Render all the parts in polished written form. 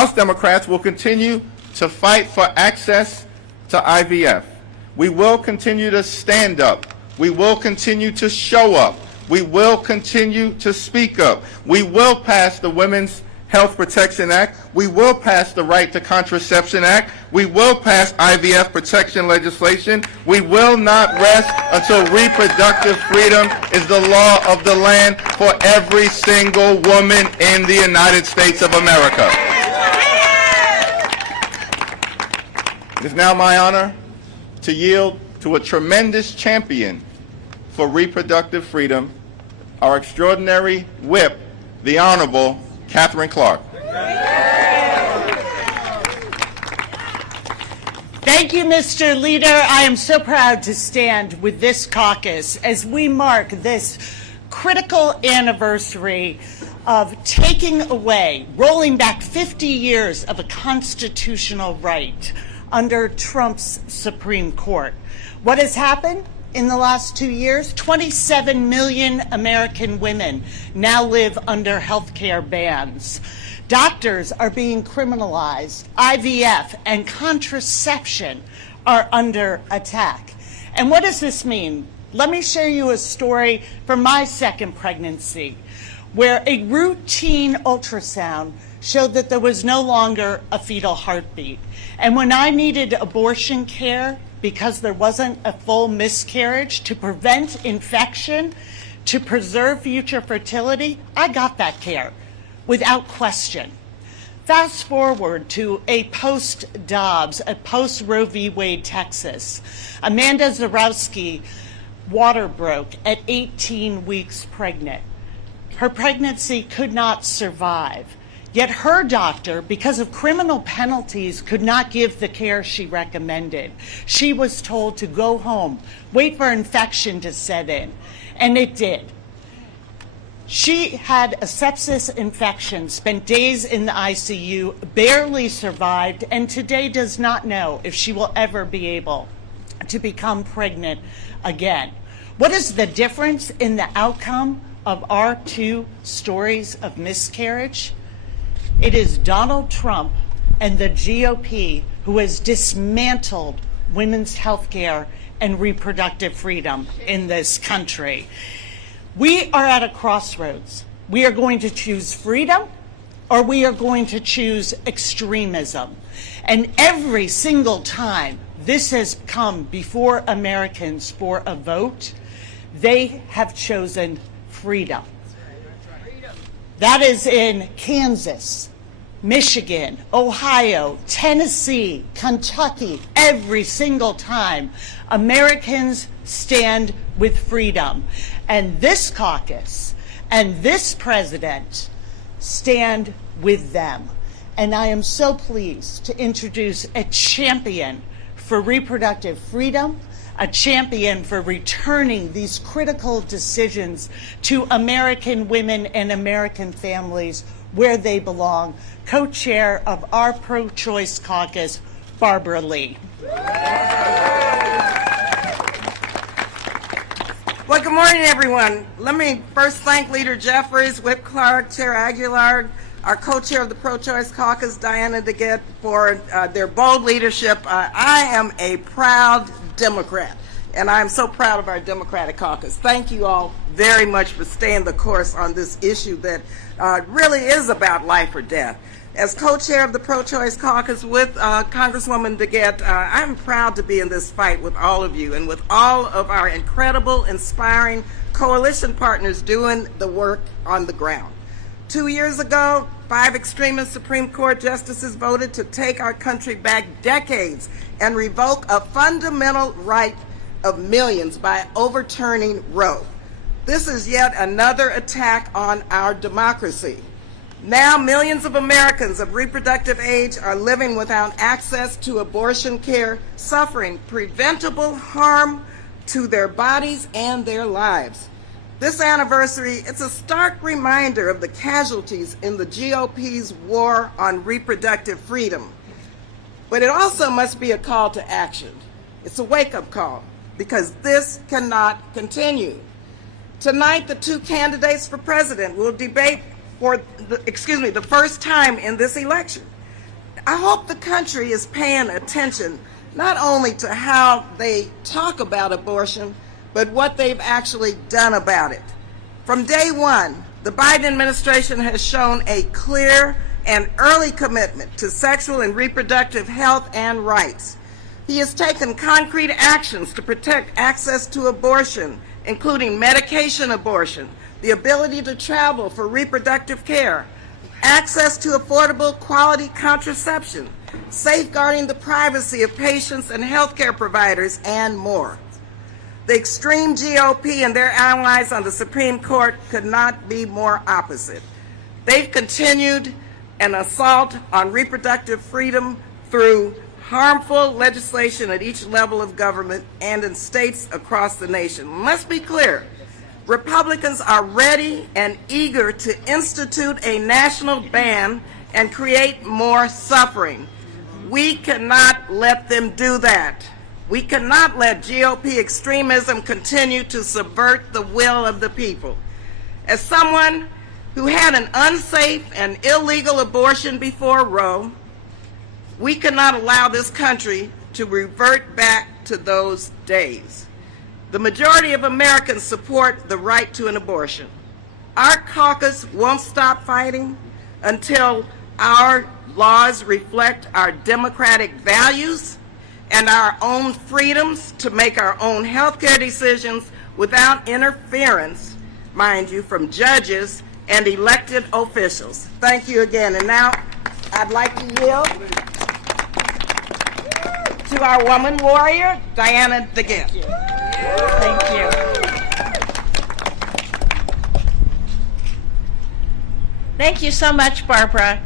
House Democrats will continue to fight for access to IVF. We will continue to stand up. We will continue to show up. We will continue to speak up. We will pass the Women's Health Protection Act. We will pass the Right to Contraception Act. We will pass IVF protection legislation. We will not rest until reproductive freedom is the law of the land for every single woman in the United States of America. It is now my honor to yield to a tremendous champion for reproductive freedom, our extraordinary whip, the Honorable Katherine Clark. Thank you, Mr. Leader. I am so proud to stand with this caucus as we mark this critical anniversary of taking away, rolling back 50 years of a constitutional right under Trump's Supreme Court. What has happened in the last 2 years? 27 million American women now live under health care bans. Doctors are being criminalized. IVF and contraception are under attack. And what does this mean? Let me share you a story from my second pregnancy, where a routine ultrasound showed that there was no longer a fetal heartbeat. And when I needed abortion care, because there wasn't a full miscarriage, to prevent infection, to preserve future fertility, I got that care without question. Fast forward to a post-Dobbs, a post-Roe v. Wade Texas. Amanda Zarowski water broke at 18 weeks pregnant. Her pregnancy could not survive. Yet her doctor, because of criminal penalties, could not give the care she recommended. She was told to go home, wait for infection to set in, and it did. She had a sepsis infection, spent days in the ICU, barely survived, and today does not know if she will ever be able to become pregnant again. What is the difference in the outcome of our two stories of miscarriage? It is Donald Trump and the GOP who has dismantled women's health care and reproductive freedom in this country. We are at a crossroads. We are going to choose freedom or we are going to choose extremism. And every single time this has come before Americans for a vote, they have chosen freedom. That is in Kansas, Michigan, Ohio, Tennessee, Kentucky. Every single time, Americans stand with freedom. And this caucus and this president stand with them. And I am so pleased to introduce a champion for reproductive freedom, a champion for returning these critical decisions to American women and American families where they belong, co-chair of our pro-choice caucus, Barbara Lee. Well, good morning, everyone. Let me first thank Leader Jeffries, Whip Clark, Chair Aguilar, our co-chair of the pro-choice caucus, Diana DeGette, for their bold leadership. I am a proud Democrat, and I am so proud of our Democratic caucus. Thank you all very much for staying the course on this issue that really is about life or death. As co-chair of the pro-choice caucus with Congresswoman DeGette, I'm proud to be in this fight with all of you and with all of our incredible, inspiring coalition partners doing the work on the ground. 2 years ago, 5 extremist Supreme Court justices voted to take our country back decades and revoke a fundamental right of millions by overturning Roe. This is yet another attack on our democracy. Now millions of Americans of reproductive age are living without access to abortion care, suffering preventable harm to their bodies and their lives. This anniversary, it's a stark reminder of the casualties in the GOP's war on reproductive freedom. But it also must be a call to action. It's a wake-up call, because this cannot continue. Tonight, the 2 candidates for president will debate for the first time in this election. I hope the country is paying attention not only to how they talk about abortion, but what they've actually done about it. From day one, the Biden administration has shown a clear and early commitment to sexual and reproductive health and rights. He has taken concrete actions to protect access to abortion, including medication abortion, the ability to travel for reproductive care, access to affordable quality contraception, safeguarding the privacy of patients and healthcare providers, and more. The extreme GOP and their allies on the Supreme Court could not be more opposite. They've continued an assault on reproductive freedom through harmful legislation at each level of government and in states across the nation. Let's be clear. Republicans are ready and eager to institute a national ban and create more suffering. We cannot let them do that. We cannot let GOP extremism continue to subvert the will of the people. As someone who had an unsafe and illegal abortion before Roe, we cannot allow this country to revert back to those days. The majority of Americans support the right to an abortion. Our caucus won't stop fighting until our laws reflect our democratic values and our own freedoms to make our own health care decisions without interference, mind you, from judges and elected officials. Thank you again. And now I'd like to yield to our woman warrior, Diana DeGette. Thank you. Thank you so much, Barbara.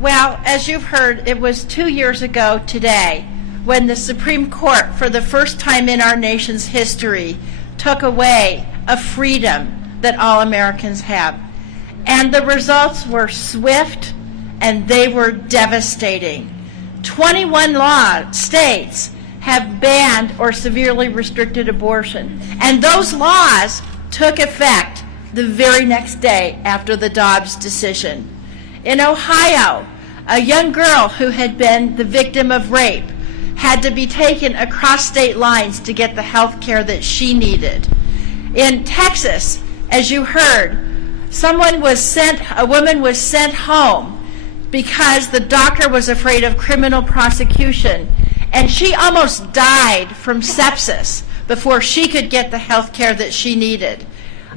Well, as you've heard, it was 2 years ago today when the Supreme Court, for the first time in our nation's history, took away a freedom that all Americans have. And the results were swift and they were devastating. 21 states have banned or severely restricted abortion. And those laws took effect the very next day after the Dobbs decision. In Ohio, a young girl who had been the victim of rape had to be taken across state lines to get the health care that she needed. In Texas, as you heard, a woman was sent home because the doctor was afraid of criminal prosecution, and she almost died from sepsis before she could get the health care that she needed.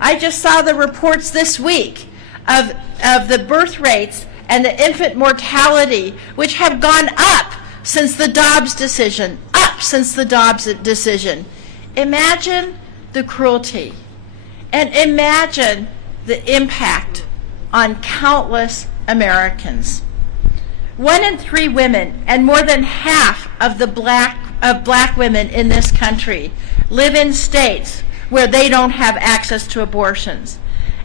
I just saw the reports this week of the birth rates and the infant mortality, which have gone up since the Dobbs decision, Imagine the cruelty, and imagine the impact on countless Americans. 1 in 3 women, and more than half of black women in this country, live in states where they don't have access to abortions.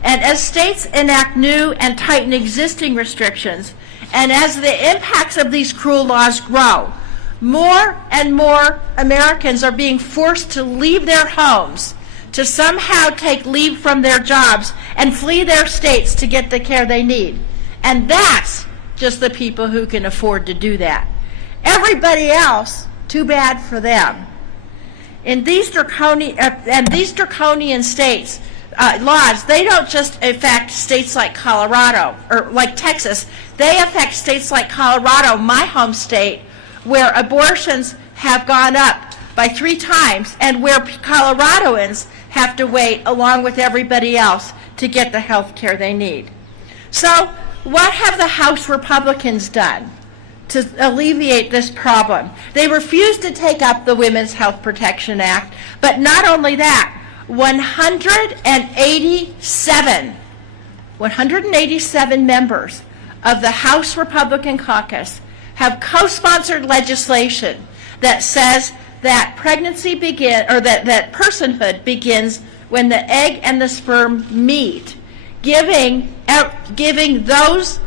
And as states enact new and tighten existing restrictions, and as the impacts of these cruel laws grow, more and more Americans are being forced to leave their homes, to somehow take leave from their jobs and flee their states to get the care they need. And that's just the people who can afford to do that. Everybody else, too bad for them. In these draconian states, laws, they don't just affect states like Colorado or like Texas. They affect states like Colorado, my home state, where abortions have gone up by 3 times and where Coloradoans have to wait along with everybody else to get the health care they need. So what have the House Republicans done to alleviate this problem? They refused to take up the Women's Health Protection Act, but not only that, 187 members of the House Republican caucus have co-sponsored legislation that says that that personhood begins when the egg and the sperm meet, giving those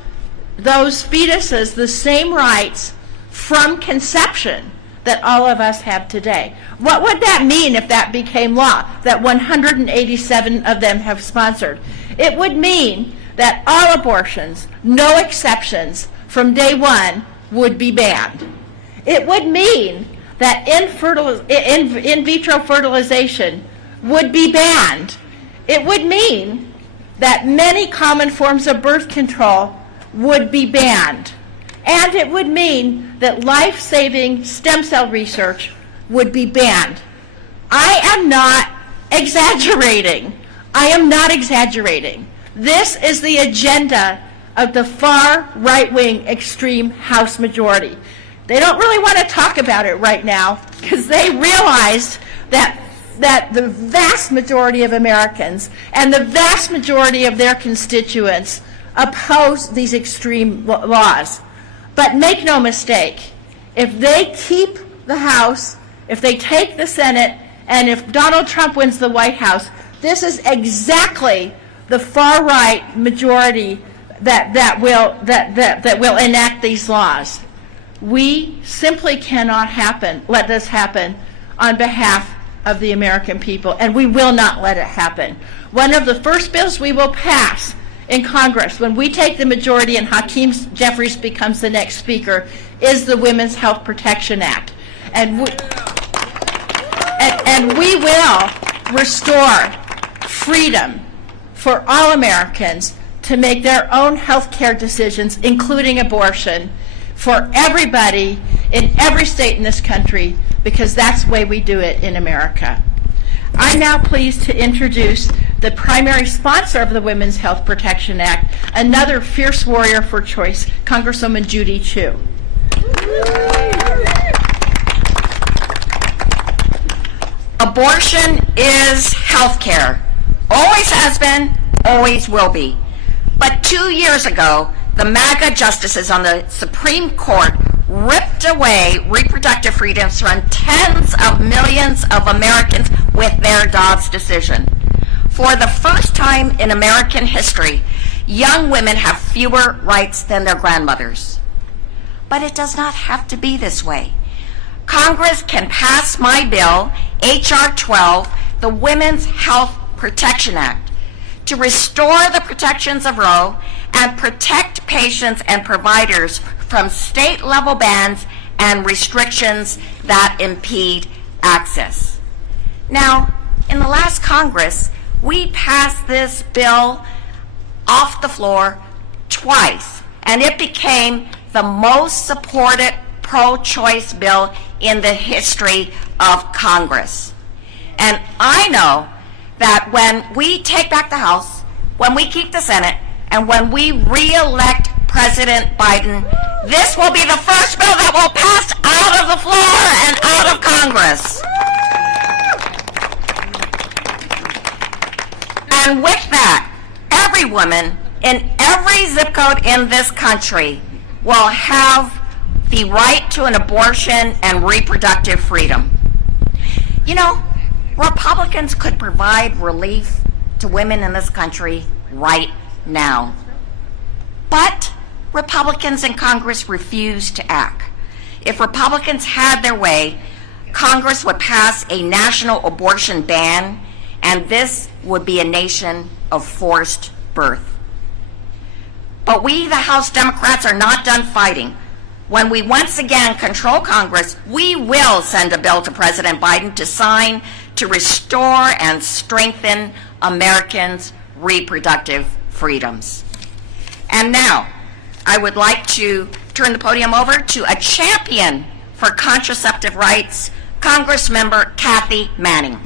fetuses the same rights from conception that all of us have today. What would that mean if that became law, that 187 of them have sponsored? It would mean that all abortions, no exceptions, from day one, would be banned. It would mean that in vitro fertilization would be banned. It would mean that many common forms of birth control would be banned. And it would mean that life-saving stem cell research would be banned. I am not exaggerating. I am not exaggerating. This is the agenda of the far right-wing extreme House majority. They don't really want to talk about it right now because they realize that the vast majority of Americans and the vast majority of their constituents oppose these extreme laws. But make no mistake, if they keep the House, if they take the Senate, and if Donald Trump wins the White House, this is exactly the far right majority that will enact these laws. We simply cannot let this happen on behalf of the American people, and we will not let it happen. One of the first bills we will pass in Congress, when we take the majority and Hakeem Jeffries becomes the next speaker, is the Women's Health Protection Act. And we will restore freedom for all Americans to make their own health care decisions, including abortion, for everybody in every state in this country, because that's the way we do it in America. I'm now pleased to introduce the primary sponsor of the Women's Health Protection Act, another fierce warrior for choice, Congresswoman Judy Chu. Abortion is health care. Always has been, always will be. But 2 years ago, the MAGA justices on the Supreme Court ripped away reproductive freedoms from tens of millions of Americans with their Dobbs decision. For the first time in American history, young women have fewer rights than their grandmothers. But it does not have to be this way. Congress can pass my bill, H.R. 12, the Women's Health Protection Act, to restore the protections of Roe and protect patients and providers from state-level bans and restrictions that impede access. Now, in the last Congress, we passed this bill off the floor twice, and it became the most supported pro-choice bill in the history of Congress. And I know that when we take back the House, when we keep the Senate, and when we re-elect President Biden, this will be the first bill that will pass out of the floor and out of Congress. And with that, every woman in every zip code in this country will have the right to an abortion and reproductive freedom. You know, Republicans could provide relief to women in this country right now. But Republicans in Congress refuse to act. If Republicans had their way, Congress would pass a national abortion ban, and this would be a nation of forced birth. But we, the House Democrats, are not done fighting. When we once again control Congress, we will send a bill to President Biden to sign to restore and strengthen Americans' reproductive freedoms. And now, I would like to turn the podium over to a champion for contraceptive rights, Congressmember Kathy Manning.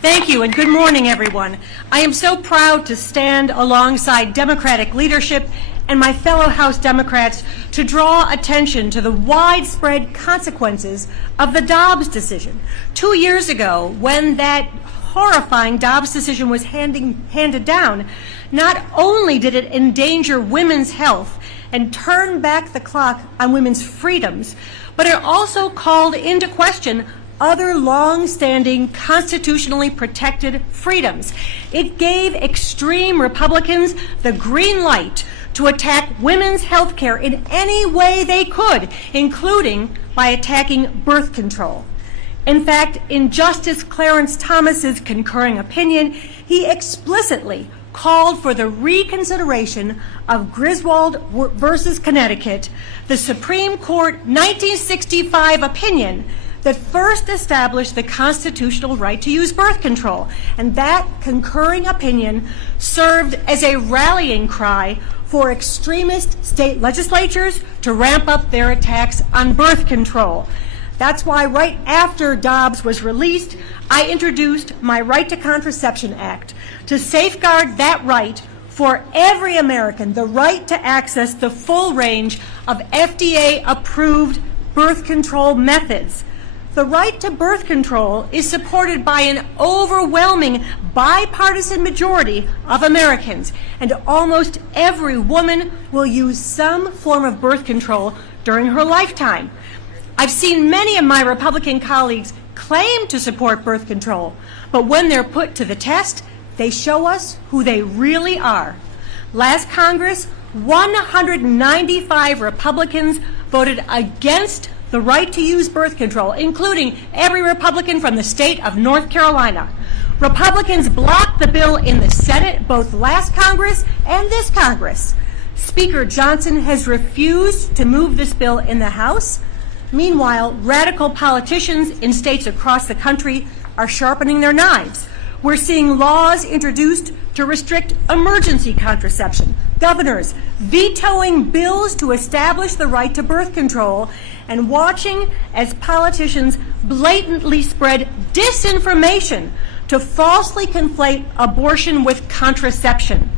Thank you, and good morning, everyone. I am so proud to stand alongside Democratic leadership and my fellow House Democrats to draw attention to the widespread consequences of the Dobbs decision. 2 years ago, when that horrifying Dobbs decision was handed down, not only did it endanger women's health and turn back the clock on women's freedoms, but it also called into question other long-standing constitutionally protected freedoms. It gave extreme Republicans the green light to attack women's health care in any way they could, including by attacking birth control. In fact, in Justice Clarence Thomas's concurring opinion, he explicitly called for the reconsideration of Griswold versus Connecticut, the Supreme Court 1965 opinion that first established the constitutional right to use birth control. And that concurring opinion served as a rallying cry for extremist state legislatures to ramp up their attacks on birth control. That's why right after Dobbs was released, I introduced my Right to Contraception Act to safeguard that right for every American, the right to access the full range of FDA-approved birth control methods. The right to birth control is supported by an overwhelming bipartisan majority of Americans, and almost every woman will use some form of birth control during her lifetime. I've seen many of my Republican colleagues claim to support birth control, but when they're put to the test, they show us who they really are. Last Congress, 195 Republicans voted against the right to use birth control, including every Republican from the state of North Carolina. Republicans blocked the bill in the Senate, both last Congress and this Congress. Speaker Johnson has refused to move this bill in the House. Meanwhile, radical politicians in states across the country are sharpening their knives. We're seeing laws introduced to restrict emergency contraception, governors vetoing bills to establish the right to birth control, and watching as politicians blatantly spread disinformation to falsely conflate abortion with contraception.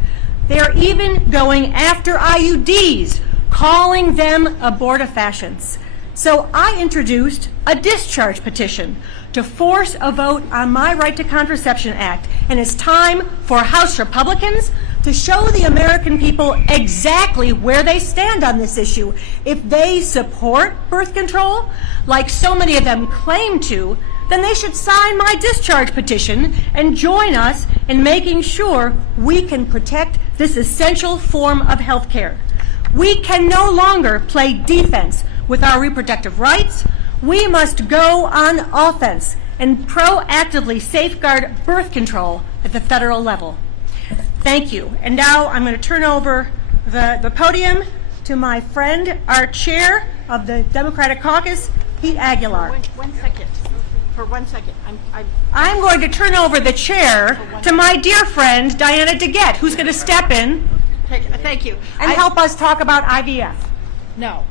They're even going after IUDs, calling them abortifacients. So I introduced a discharge petition to force a vote on my Right to Contraception Act, and it's time for House Republicans to show the American people exactly where they stand on this issue. If they support birth control, like so many of them claim to, then they should sign my discharge petition and join us in making sure we can protect this essential form of health care. We can no longer play defense with our reproductive rights. We must go on offense and proactively safeguard birth control at the federal level. Thank you. And now I'm going to turn over the podium to my friend, our chair of the Democratic Caucus, Pete Aguilar. One second. For 1 second. I'm going to turn over the chair to my dear friend, Diana DeGette, who's going to step in Thank you. and help us talk about IVF. No.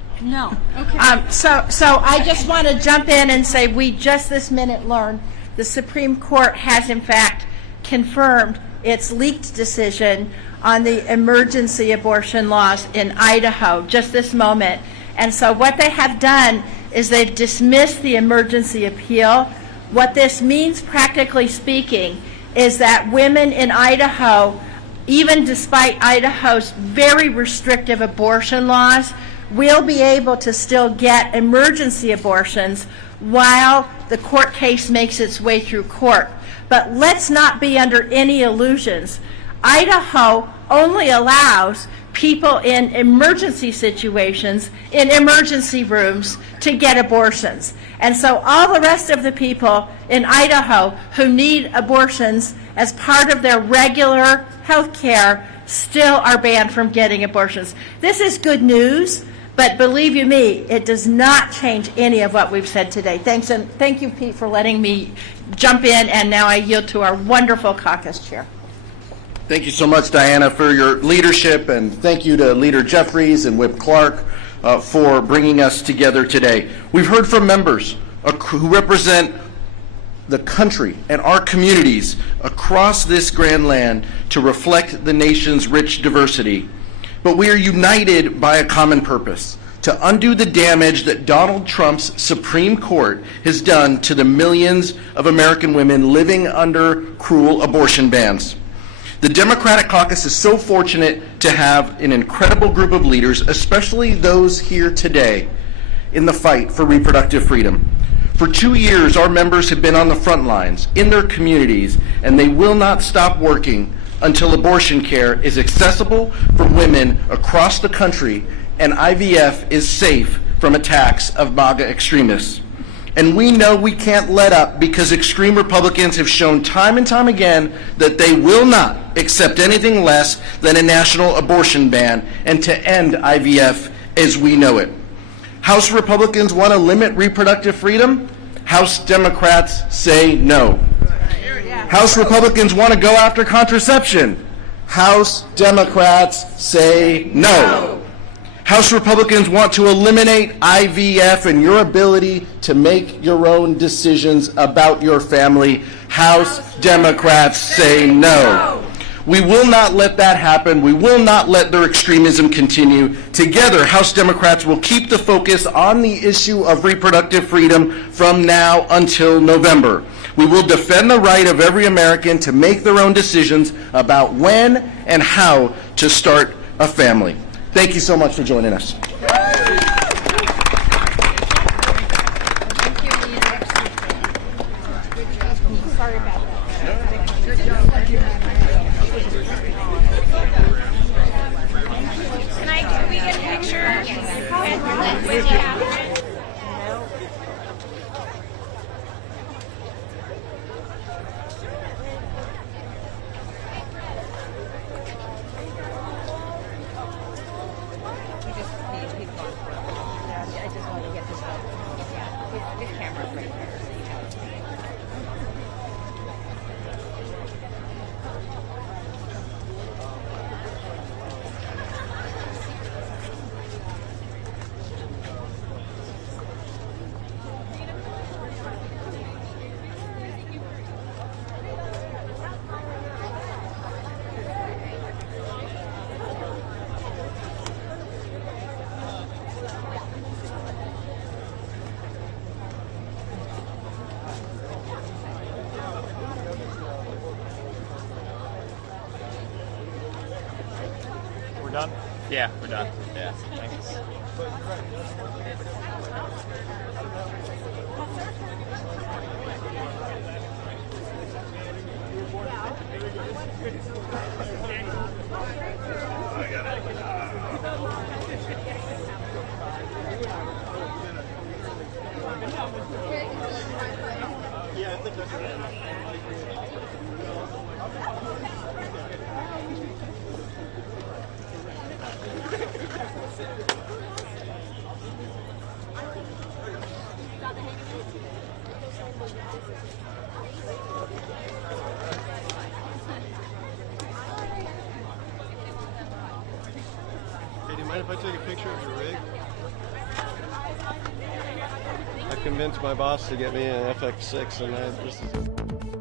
Okay. So I just want to jump in and say we just this minute learned the Supreme Court has in fact confirmed its leaked decision on the emergency abortion laws in Idaho just this moment. And so what they have done is they've dismissed the emergency appeal. What this means, practically speaking, is that women in Idaho, even despite Idaho's very restrictive abortion laws, will be able to still get emergency abortions while the court case makes its way through court. But let's not be under any illusions. Idaho only allows people in emergency situations, in emergency rooms, to get abortions. And so all the rest of the people in Idaho who need abortions as part of their regular health care still are banned from getting abortions. This is good news, but believe you me, it does not change any of what we've said today. Thanks, and thank you, Pete, for letting me jump in, and now I yield to our wonderful caucus chair. Thank you so much, Diana, for your leadership, and thank you to Leader Jeffries and Whip Clark for bringing us together today. We've heard from members who represent the country and our communities across this grand land to reflect the nation's rich diversity. But we are united by a common purpose: to undo the damage that Donald Trump's Supreme Court has done to the millions of American women living under cruel abortion bans. The Democratic Caucus is so fortunate to have an incredible group of leaders, especially those here today, in the fight for reproductive freedom. For 2 years, our members have been on the front lines, in their communities, and they will not stop working until abortion care is accessible for women across the country and IVF is safe from attacks of MAGA extremists. And we know we can't let up because extreme Republicans have shown time and time again that they will not accept anything less than a national abortion ban and to end IVF as we know it. House Republicans want to limit reproductive freedom. House Democrats say no. House Republicans want to go after contraception. House Democrats say no. House Republicans want to eliminate IVF and your ability to make your own decisions about your family. House Democrats say no. We will not let that happen. We will not let their extremism continue. Together, House Democrats will keep the focus on the issue of reproductive freedom from now until November. We will defend the right of every American to make their own decisions about when and how to start a family. Thank you so much for joining us. Can we get a picture with Katherine? Done? Yeah, we're done. Yeah, thanks. Hey, do you mind if I take a picture of your rig? I convinced my boss to get me an FX6 and this is